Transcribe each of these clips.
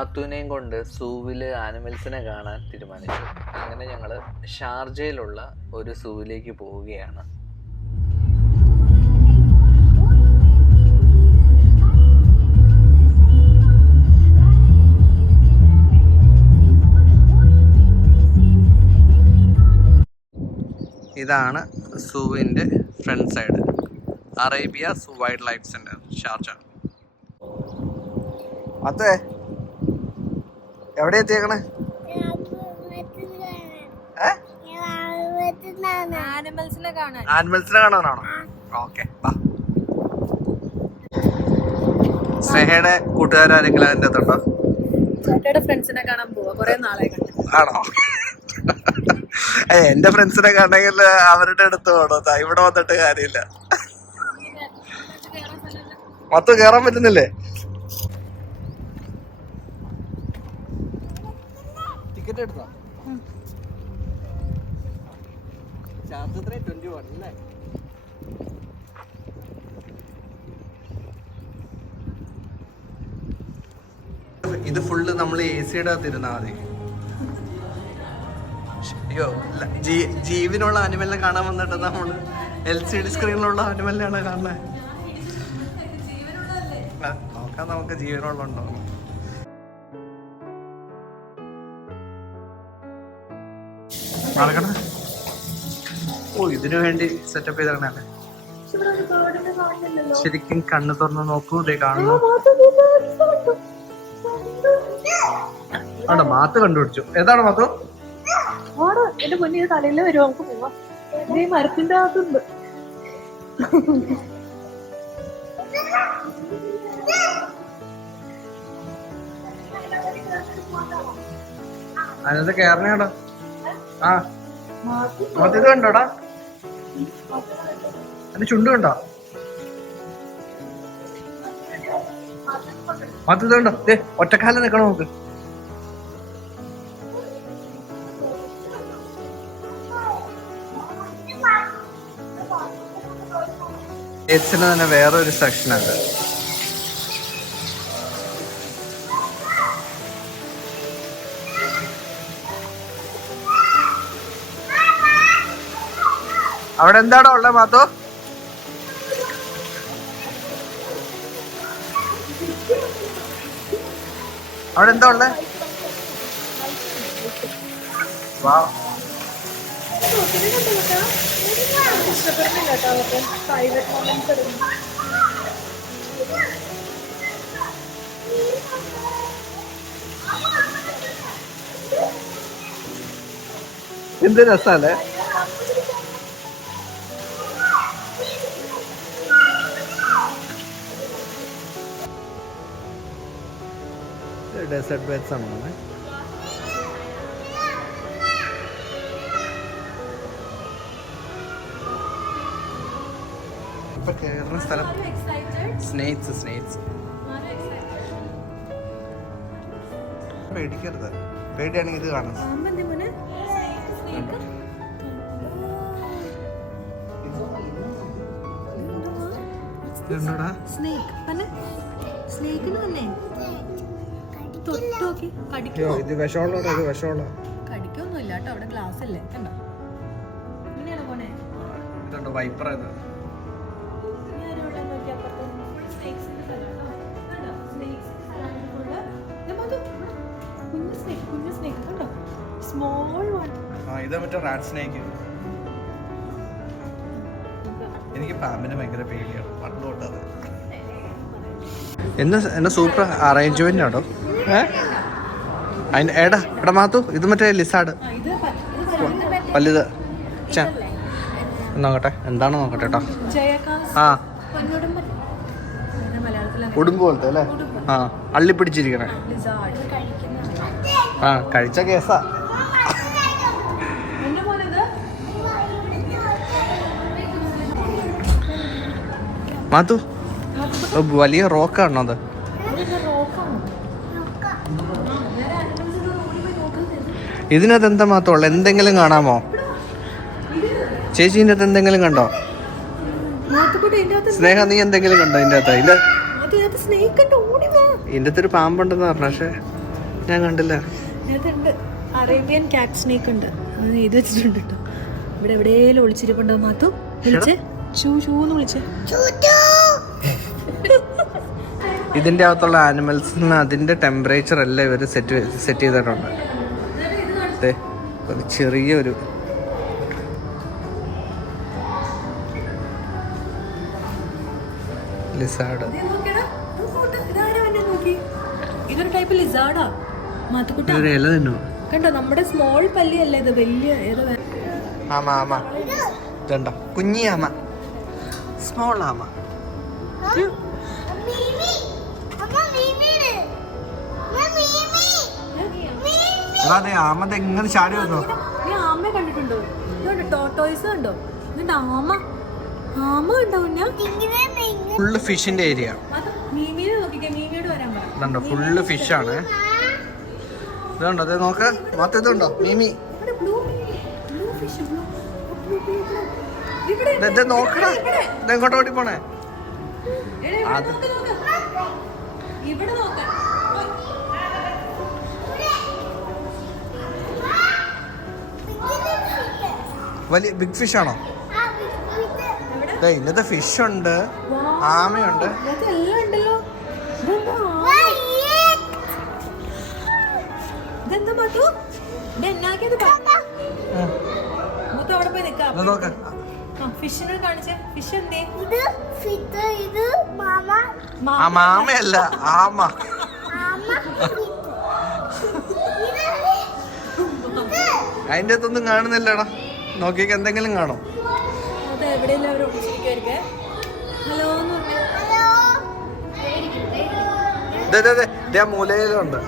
മാത്തുവിനെയും കൊണ്ട് സൂവിൽ ആനിമൽസിനെ കാണാൻ തീരുമാനിച്ചു. അങ്ങനെ ഞങ്ങൾ ഷാർജയിലുള്ള ഒരു സൂവിലേക്ക് പോവുകയാണ്. ഇതാണ് സൂവിൻ്റെ ഫ്രണ്ട് സൈഡ്, അറേബ്യ സൂ വൈൽഡ് ലൈഫ് സെൻറ്റർ, ഷാർജ. അതെ, എവിടെ എത്തിയേക്കണേ? ആനിമൽസിനെ കാണാനാണോ? ഓക്കെ, സ്നേഹയുടെ കൂട്ടുകാരെങ്കിലും അതിൻ്റെ അകത്തുണ്ടോ? ഫ്രണ്ട്സിനെ കാണാൻ പോവാ, കുറെ നാളെ ആണോ? എന്റെ ഫ്രണ്ട്സിനെ കണ്ടെങ്കിൽ അവരുടെ അടുത്ത് പോണോ, ഇവിടെ വന്നിട്ട് കാര്യമില്ല. മൊത്തം കേറാൻ പറ്റുന്നില്ലേ? ടിക്കറ്റ് എടുത്തോ? ചാർജ് എത്ര? 21 അല്ലേ? ഇത് ഫുള്ള് നമ്മൾ AC-യുടെ അകത്ത് ഇരുന്നാ മതി. അയ്യോ, ജീവനുള്ള ആനിമലിനെ കാണാൻ വന്നിട്ട് നമ്മള് LCD സ്ക്രീനിലുള്ള ആനിമലിനെയാണ് കാണുന്നത്. നോക്കാം നമുക്ക് ജീവനുള്ളതുണ്ടോ. ഓ, ഇതിനു വേണ്ടി സെറ്റപ്പ് ചെയ്തേ. ശരിക്കും കണ്ണ് തുറന്ന് നോക്കൂ, ഇതേ കാണുന്നു. ആണോ? മാത്ത് കണ്ടുപിടിച്ചു. ഏതാണ് മാത്തു? എന്റെ മുന്നിൽ തലയിൽ വരുമോ? നമുക്ക് പോവാം. ഈ മരത്തിന്റെ അകത്തുണ്ട്. അതിനകത്ത് കേറണേടാ. ആ, മാത്ത് ഇത് കണ്ടോടാ? അതിന്റെ ചുണ്ട് കണ്ടോ? മാത്ത് ഇത് കണ്ടോ? ഒറ്റക്കാലം നിക്കണോ നോക്ക്. എച്ചിന് തന്നെ വേറൊരു സെക്ഷനുണ്ട്. അവിടെ എന്താണോ ഉള്ളത് മാത്തോ? അവിടെ എന്താ ഉള്ളത്? വാ, എന്ത് രസല്ലേ? ഡെസേർട്ട് ബെഡ്സ് ആണ്. ഇപ്പൊ കേറുന്ന സ്ഥലം സ്നേക്സ്. പേടിക്കരുത്, പേടിയാണെങ്കിൽ ഇത് കാണാം. ഇത് വിഷമുള്ള കടിക്കൊന്നുമില്ല കേട്ടോ, അവിടെ ഗ്ലാസ് അല്ലേ. കണ്ടോ? ഇങ്ങനെയാണോ പോണേ? ഇതുണ്ട് വൈപ്പർ. ഇത് ഇത് മറ്റേ റാറ്റ് സ്നേക്ക്. എനിക്ക് പാമ്പിനെ ഭയങ്കര പേടിയാണ് പണ്ട് തൊട്ടത്. എന്നാ സൂപ്പർ അറേഞ്ച്മെന്റ് ആണോ? എടാ മാത്തു, ഇത് മറ്റേ ലിസാർഡ് വലുത്. നോക്കട്ടെ എന്താണ് നോക്കട്ടെ കേട്ടോ. ആ, ഉടുമ്പ് പോലത്തെ അല്ലേ? ആ, അള്ളിപ്പിടിച്ചിരിക്കണേ. ആ, കഴിച്ച കേസാ. മാത്തു, വലിയ റോക്കാണോ അത്? ഇതിനകത്ത് എന്താ മാത്രമുള്ള എന്തെങ്കിലും കാണാമോ ചേച്ചി? ഇതിൻ്റെ അകത്ത് എന്തെങ്കിലും കണ്ടോ? സ്നേഹ, നീ എന്തെങ്കിലും കണ്ടോ ഇതിൻ്റെ അകത്ത്? ഇതിൻ്റെ അകത്തൊരു പാമ്പുണ്ടെന്ന് പറഞ്ഞു. പക്ഷെ ഞാൻ കണ്ടില്ല. ഇതുണ്ട്, അറേബ്യൻ കാറ്റ് സ്നേക്ക് ഉണ്ട്. അത് ഇത് വെച്ചിട്ടുണ്ട് കേട്ടോ. ഇവിടെ എവിടെയെങ്കിലും ഒളിച്ചിരിപ്പുണ്ടോ മാത്തു? വിളിച്ചേ, ചൂ ചൂന്ന് വിളിച്ചേ. ഇതിന്റെ അകത്തുള്ള ആനിമൽസിന് അതിന്റെ ടെമ്പറേച്ചർ എല്ലാം ഇവർ സെറ്റ് ചെയ്തിട്ടുണ്ട്. ഒരു ചെറിയൊരു ലിസാർഡ്. ഇതൊരു ടൈപ്പ് ലിസാർഡാ മാത്തുക്കുട്ട. ഇല തിന്നോ? കണ്ടോ, നമ്മുടെ സ്മോൾ പല്ലിയല്ല ഇത്, വലിയ ഏതോ. ആമ ആമ ഇതുണ്ടോ, കുഞ്ഞി ആമ, സ്മോൾ ആമ. അതെ, ആമത് എങ്ങനെ ചാടി വന്നോ? നീ ആമയെ കണ്ടിട്ടുണ്ടോ? ഇതുണ്ട് ടോട്ടോയ്സ് കണ്ടോ? ഇതുണ്ട് ആമ. ആമ ഉണ്ടോ? Full ഫിഷിന്റെ area. മീമീനെ നോക്കിക്കേ, മീമിയോട് വരാൻ പറ. ഇതുണ്ടോ, ഫുള്ള് ഫിഷാണ്. ഇതുണ്ടോ, അതെ നോക്ക് മൊത്തം. ഇതുണ്ടോ മീമി? ഇത് നോക്കണേ, ഇതെങ്ങോട്ട് ഓടി പോണേ? അത് ഇവിടെ നോക്ക. വലിയ ബിഗ് ഫിഷ് ആണോ? ഇന്നത്തെ ഫിഷ് ഉണ്ട്, ആമയുണ്ട്. ഇതെല്ലാം ഉണ്ടല്ലോ. ഇതെന്താ മാത്തു? ഇത് എന്നാക്കിയത്? മൂത്ത് അവിടെ പോയി നിക്കാം. ഫിഷിനെ കാണിച്ചേ. ഫിഷ് എന്തേ? മാമയല്ല, ആമ. അതിന്റെ അകത്തൊന്നും കാണുന്നില്ലടാ. നോക്കിയൊക്കെ എന്തെങ്കിലും കാണോ? അതെ, എവിടെയെല്ലാം അവർ ഒളിച്ചിരിക്കുവായിരിക്കേ. ഹലോ എന്ന് പറഞ്ഞേ. മൂലയിലുണ്ട്.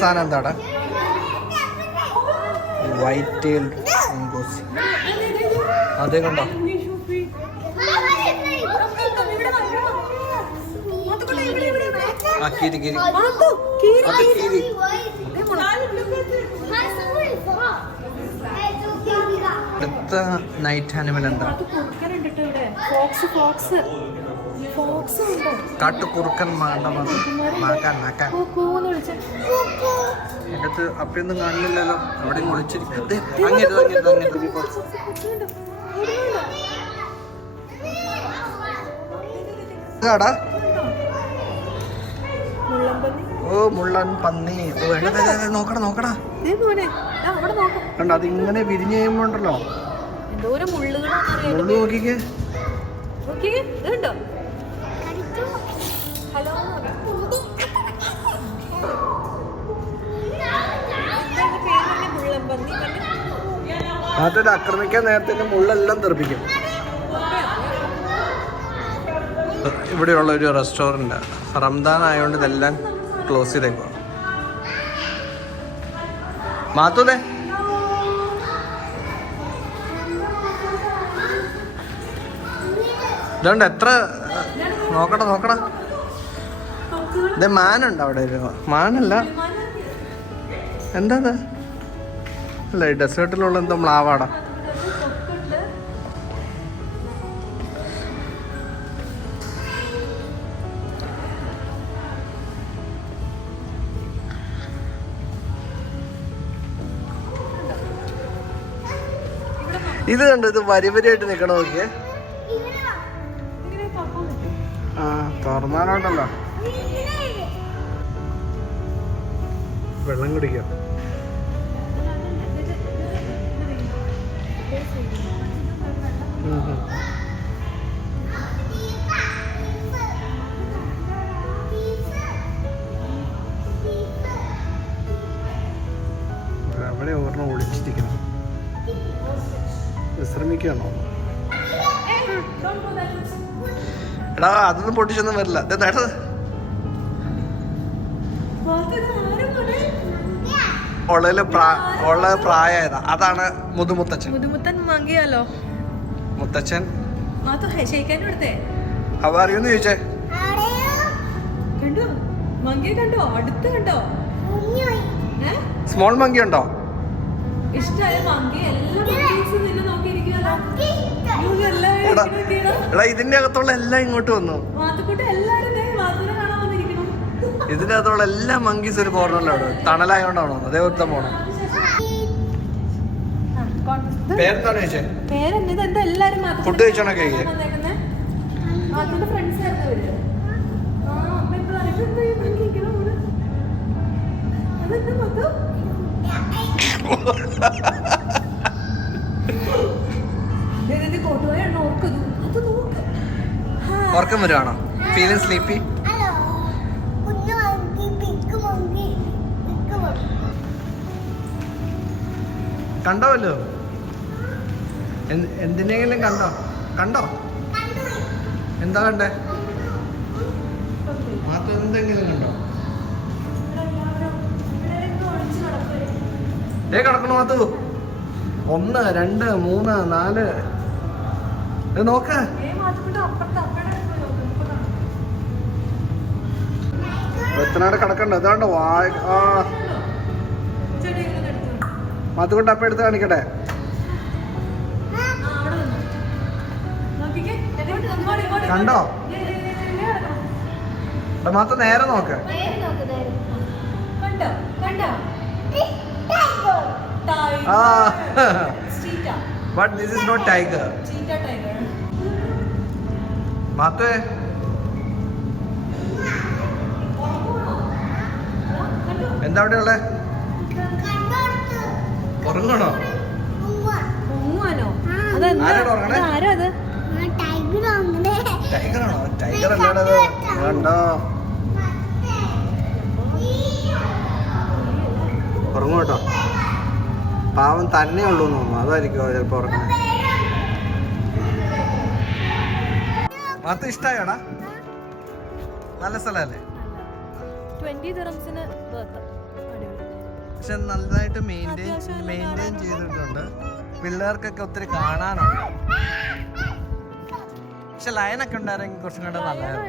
സാധനം എന്താടാ? White tail mongoose. അതേ കണ്ടോ? ആ കീരി കീരി, അത് കീരി. അടുത്ത നൈറ്റ് ആനിമൽ എന്താ? കാട്ടുകുറുക്കൻ. അതിനകത്ത് അപ്പിയൊന്നും കാണില്ലല്ലോ. അവിടെ ഒളിച്ചിരിക്കും. ഓ മുള്ളൻ പന്നി. നോക്കടാ നോക്കടാ, കണ്ടോ? അതിങ്ങനെ വിരിഞ്ഞു കഴിയുമ്പോണ്ടല്ലോ മുള്ളു. നോക്കിക്കേ. ഹലോ, അതൊരു ആക്രമിക്കാൻ നേരത്തെ മുള്ളെല്ലാം തെറിപ്പിക്കും. ഇവിടെയുള്ള ഒരു റെസ്റ്റോറൻറ്റ് റംദാൻ ആയതുകൊണ്ട് ഇതെല്ലാം ക്ലോസ് ചെയ്തേക്കോ. മാത്തൂലേ, ഇതുകൊണ്ട് എത്ര നോക്കട്ടെ നോക്കടാ. ഇത് മാനുണ്ട് അവിടെ. ഒരു മാനല്ല, എന്താ അല്ല ഡെസേർട്ടിലുള്ള എന്തോ മ്ലാവാടാ. ഇത് കണ്ടോ, ഇത് വരി വരിയായിട്ട് നിക്കണ നോക്കിയേ. ആ തുറന്നാലുണ്ടല്ലോ വെള്ളം കുടിക്കോ. അവിടെ ഓർമ്മ ഒളിച്ചിരിക്കണം. വിശ്രമിക്കണോ? എടാ അതൊന്നും പൊട്ടിച്ചൊന്നും വരില്ല. ഇതെന്താ ഉള്ള പ്രായതാ. അതാണ് മുതുമുത്തച്ഛൻ. മുതുമുത്തൻ മങ്കിയാലോ മുത്തച്ഛൻ. അവ അറിയോന്ന് ചോദിച്ചേ. കണ്ടോ മങ്കിയെ? കണ്ടോ? അടുത്ത് കണ്ടോ? സ്മോൾ മങ്കി ഉണ്ടോ? ഇഷ്ടമായ മങ്കി. എല്ലാം നോക്കിയിരിക്കുമല്ലോ. എടാ ഇതിന്റെ അകത്തുള്ള എല്ലാം ഇങ്ങോട്ട് വന്നു. ഇതിന്റെ അകത്തുള്ള എല്ലാ മങ്കീസ് ഒരു കോർണറിലാണ്. തണലായോണ്ടാണോ അതേ ഒരുത്തം പോണം. പേരെന്താണ് ചോദിച്ചേ? ഫുഡ് കഴിച്ചോണോ കഴിക്കേ? ഉറക്കം വരുവാണോ? Feeling sleepy? കണ്ടോല്ലോ, എന്തിനെങ്കിലും കണ്ടോ? കണ്ടോ? എന്താ കണ്ടേ? മാത്രം എന്തെങ്കിലും കണ്ടോ? കിടക്കണോ മാത്തു? 1 2 3 4 നോക്ക. എത്രനാട് കിടക്കണ്ട. ഇതാണ്ടോ മാത്തുകൊണ്ട് അപ്പ എടുത്ത് കാണിക്കട്ടെ. കണ്ടോ? മാത്ത നേരെ നോക്ക്. But this is not tiger. മാത്തേ എന്താ അവിടെ ഉള്ളേ? ഉറങ്ങണോ? ടൈഗറാണോ? ടൈഗർ അല്ലാടത്. കണ്ടോ? ഉറങ്ങും കേട്ടോ. പാവം തന്നെ ഉള്ളൂ തോന്നുന്നു. അതായിരിക്കും ചിലപ്പോ ഉറങ്ങുന്നത്. മാത്ത ഇഷ്ടായോടാ? നല്ല സ്ഥലല്ലേ? പക്ഷെ നല്ലതായിട്ട് മെയിൻറ്റെയിൻ ചെയ്തിട്ടുണ്ട്. പിള്ളേർക്കൊക്കെ ഒത്തിരി കാണാനുണ്ട്. പക്ഷെ ലയനൊക്കെ ഉണ്ടായിരുന്നെങ്കിൽ കുറച്ചും കൂടെ നല്ലതായിരുന്നു.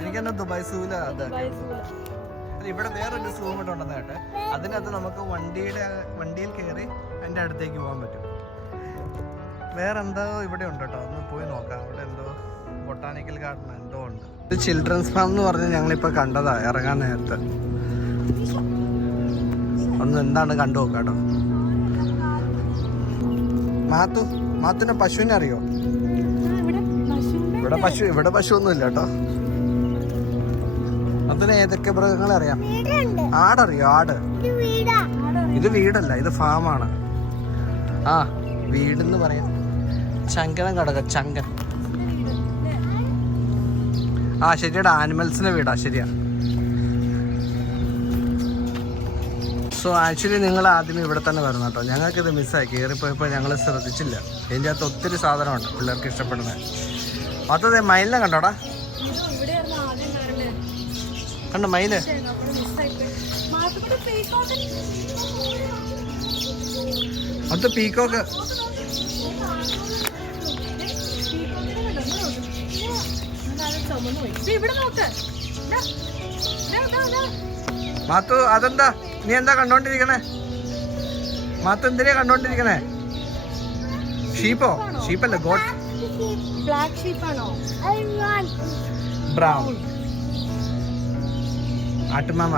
എനിക്കെന്നാ ദുബായ് സൂല അതൊക്കെ. ഇവിടെ വേറൊരു സൂ കൂടെ ഉണ്ടെന്ന് കേട്ടെ. അതിനകത്ത് നമുക്ക് വണ്ടിയിൽ കയറി അതിൻ്റെ അടുത്തേക്ക് പോകാൻ പറ്റും. വേറെന്തോ ഇവിടെ ഉണ്ട് കേട്ടോ, ഒന്ന് പോയി നോക്കാം. അവിടെ എന്തോ ബൊട്ടാണിക്കൽ ഗാർഡൻ എന്തോ ഉണ്ട്. ഇത് ചിൽഡ്രൻസ് ഫാം എന്ന് പറഞ്ഞ് ഞങ്ങളിപ്പോൾ കണ്ടതാ ഇറങ്ങാൻ നേരത്ത്. ഒന്ന് എന്താണ് കണ്ടു നോക്കാം കേട്ടോ. മാത്തുനെ പശുവിനെ അറിയോ? ഇവിടെ പശു ഒന്നും ഇല്ല കേട്ടോ. അതിന് ഏതൊക്കെ മൃഗങ്ങളെ അറിയാം? ആടറിയോ? ആട്. ഇത് വീടല്ല, ഇത് ഫാമാണ്. ആ വീടെന്ന് പറയാം. ചങ്കനം കടക ചങ്കൻ. ആ ശരിയാടാ, ആനിമൽസിന്റെ വീടാ. ശരിയാ. സോ ആക്ച്വലി നിങ്ങൾ ആദ്യം ഇവിടെ തന്നെ വരണം കേട്ടോ. ഞങ്ങൾക്കിത് മിസ്സായി. കയറിപ്പോയപ്പോൾ ഞങ്ങൾ ശ്രദ്ധിച്ചില്ല. ഇതിൻ്റെ അകത്ത് ഒത്തിരി സാധനമുണ്ട് പിള്ളേർക്ക് ഇഷ്ടപ്പെടുന്നത്. മൊത്തത്തെ മയിലിനെ കണ്ടോടാ? കണ്ടോ മയില്? അത് പീക്കോക്ക്. മാത്തു അതെന്താ? നീ എന്താ കണ്ടോണ്ടിരിക്കണേ? മാത്തു എന്തിനാ കണ്ടോണ്ടിരിക്കണേ? ഷീപ്പോ? ഷീപ്പല്ലേ, ഗോട്ട്. ബ്ലാക്ക് ഷീപ്പാണോ? ബ്രൗൺ. ആട്ടുമാമ.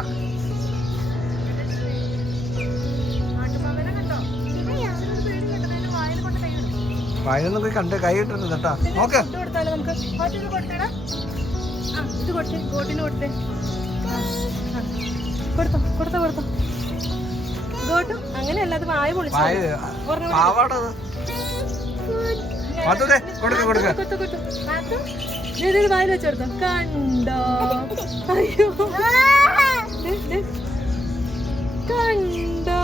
വായിലൊന്നും പോയി കണ്ട് കൈ ഇട്ടിട്ടുണ്ട് കേട്ടാ. നോക്ക്. അങ്ങനെയല്ല, അത് വായ പൊളിച്ചു. വായിൽ വെച്ചെടുത്തോ. കണ്ടോ? അയ്യോ കണ്ടോ?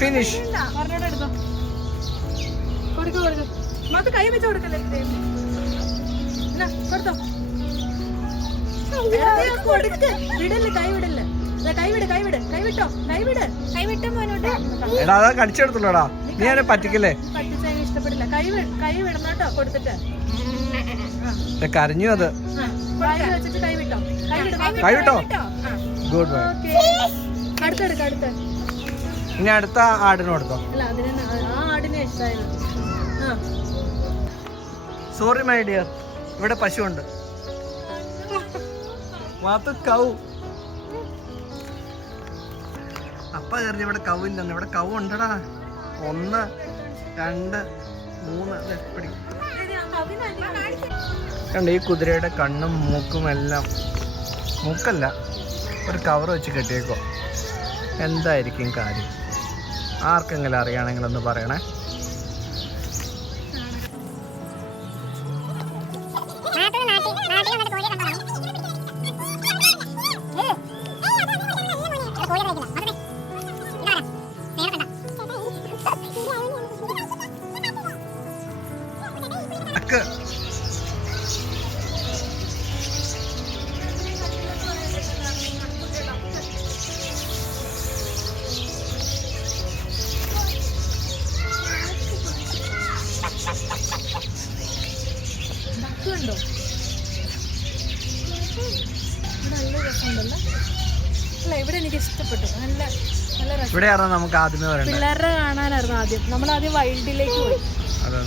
ഫിനിഷ്. പറഞ്ഞോട്ടെടുത്തോ. കൊടുക്കു കൊടുക്കു. മൊത്തം കൈ വെച്ച് കൊടുക്കല്ലേ? കൊടുത്തോ. വിടല്ലേ, കൈ വിടല്ലേ. കൈവിട്ടോ മോനോട്ട്. എടാ അതാ കടിച്ചെടുത്തുള്ളൂടാ. നീ അതിനെ പറ്റിക്കല്ലേ? പറ്റിച്ചാൽ ഇഷ്ടപ്പെടില്ല. കൈ വിടണോട്ടോ കൊടുത്തിട്ട്. കരഞ്ഞു അത്. വെച്ചിട്ട് കൈവിട്ടോ. കൈവിട്ടോ. Good bye. അടുത്ത ഇനി അടുത്ത ആടിന് കൊടുത്തോ. അല്ല, അതിന് ആ ആടിനെ ഇഷ്ടമായത്. സോറി മൈ ഡിയർ, ഇവിടെ പശുവുണ്ട്. വാത്ത് കൗ. അപ്പ കയറി ഇവിടെ കൗ ഇല്ലെന്ന്. ഇവിടെ കൗ ഉണ്ടടാ. 1 2 3 പിടി. കണ്ട ഈ കുതിരയുടെ കണ്ണും മൂക്കും എല്ലാം, മൂക്കല്ല, ഒരു കവർ വെച്ച് കെട്ടിയേക്കോ. എന്തായിരിക്കും കാര്യം? ആർക്കെങ്കിലും അറിയാണെങ്കിൽ ഒന്ന് പറയണേ. ഇവിടെ എനിക്ക് ഇഷ്ടപ്പെട്ടു. നല്ല നല്ല രസം. ഇവിടെയായിരുന്നു നമുക്ക് ആദ്യമേ വരേണ്ടത്. പിള്ളേരുടെ കാണാനായിരുന്നു ആദ്യം. നമ്മൾ ആദ്യം വൈൽഡിലേക്ക് പോയി. അതെ.